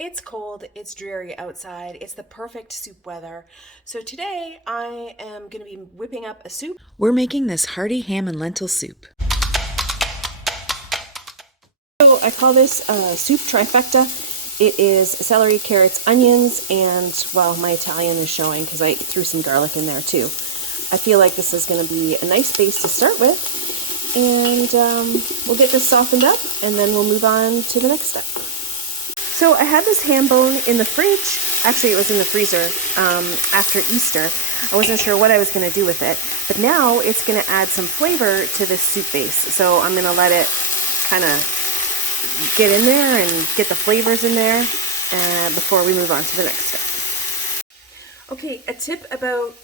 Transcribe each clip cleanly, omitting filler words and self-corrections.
It's cold, it's dreary outside, it's the perfect soup weather. So today I am going to be whipping up a soup. We're making this hearty ham and lentil soup. So I call this soup trifecta. It is celery, carrots, onions, and, well, my Italian is showing because I threw some garlic in there too. I feel like this is going to be a nice base to start with, and we'll get this softened up and then we'll move on to the next step. So I had this ham bone in the fridge. Actually, it was in the freezer after Easter. I wasn't sure what I was going to do with it, but now it's going to add some flavor to this soup base. So I'm going to let it kind of get in there and get the flavors in there before we move on to the next step. Okay, a tip about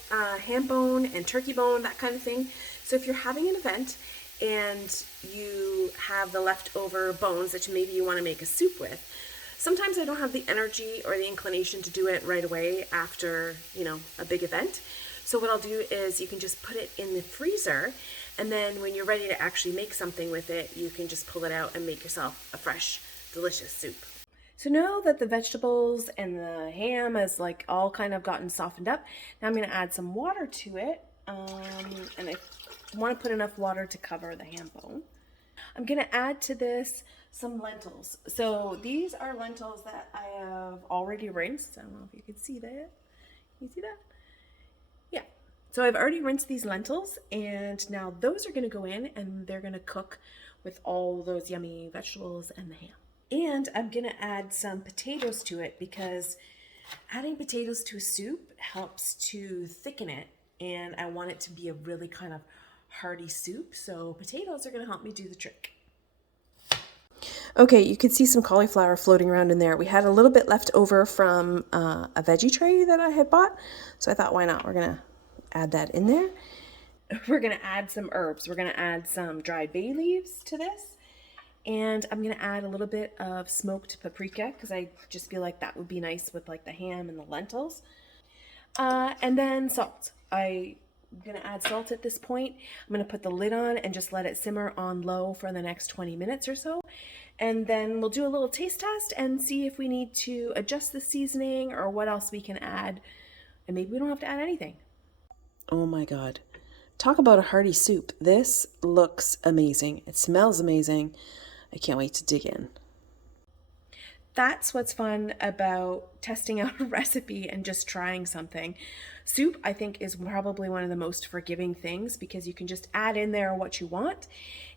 ham bone and turkey bone, that kind of thing. So if you're having an event and you have the leftover bones that maybe you want to make a soup with, sometimes I don't have the energy or the inclination to do it right away after, a big event. So what I'll do is you can just put it in the freezer, and then when you're ready to actually make something with it, you can just pull it out and make yourself a fresh, delicious soup. So now that the vegetables and the ham has all kind of gotten softened up, now I'm going to add some water to it, and I want to put enough water to cover the ham bone. I'm going to add to this some lentils. So these are lentils that I have already rinsed. I don't know if you can see that. Can you see that? Yeah. So I've already rinsed these lentils, and now those are going to go in and they're going to cook with all those yummy vegetables and the ham. And I'm going to add some potatoes to it because adding potatoes to a soup helps to thicken it, and I want it to be a really kind of hearty soup, so potatoes are going to help me do the trick. Okay, you can see some cauliflower floating around in there. We had a little bit left over from a veggie tray that I had bought, so I thought, why not? We're going to add that in there. We're going to add some herbs. We're going to add some dried bay leaves to this, and I'm going to add a little bit of smoked paprika because I just feel like that would be nice with the ham and the lentils. And then salt. I'm going to add salt at this point. I'm going to put the lid on and just let it simmer on low for the next 20 minutes or so. And then we'll do a little taste test and see if we need to adjust the seasoning or what else we can add. And maybe we don't have to add anything. Oh my God. Talk about a hearty soup. This looks amazing. It smells amazing. I can't wait to dig in. That's what's fun about testing out a recipe and just trying something. Soup, I think, is probably one of the most forgiving things because you can just add in there what you want,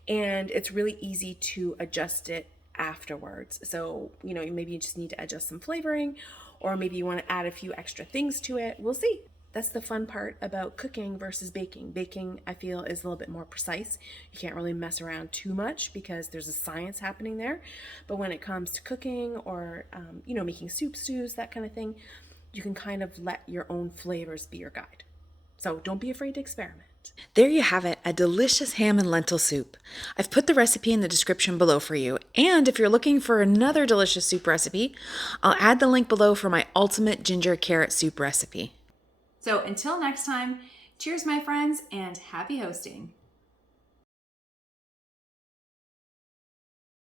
and it's really easy to adjust it afterwards. So, maybe you just need to adjust some flavoring, or maybe you want to add a few extra things to it. We'll see. That's the fun part about cooking versus baking. Baking, I feel, is a little bit more precise. You can't really mess around too much because there's a science happening there. But when it comes to cooking or, making soup stews, that kind of thing, you can kind of let your own flavors be your guide. So don't be afraid to experiment. There you have it, a delicious ham and lentil soup. I've put the recipe in the description below for you, and if you're looking for another delicious soup recipe, I'll add the link below for my ultimate ginger carrot soup recipe. So until next time, cheers my friends, and happy hosting.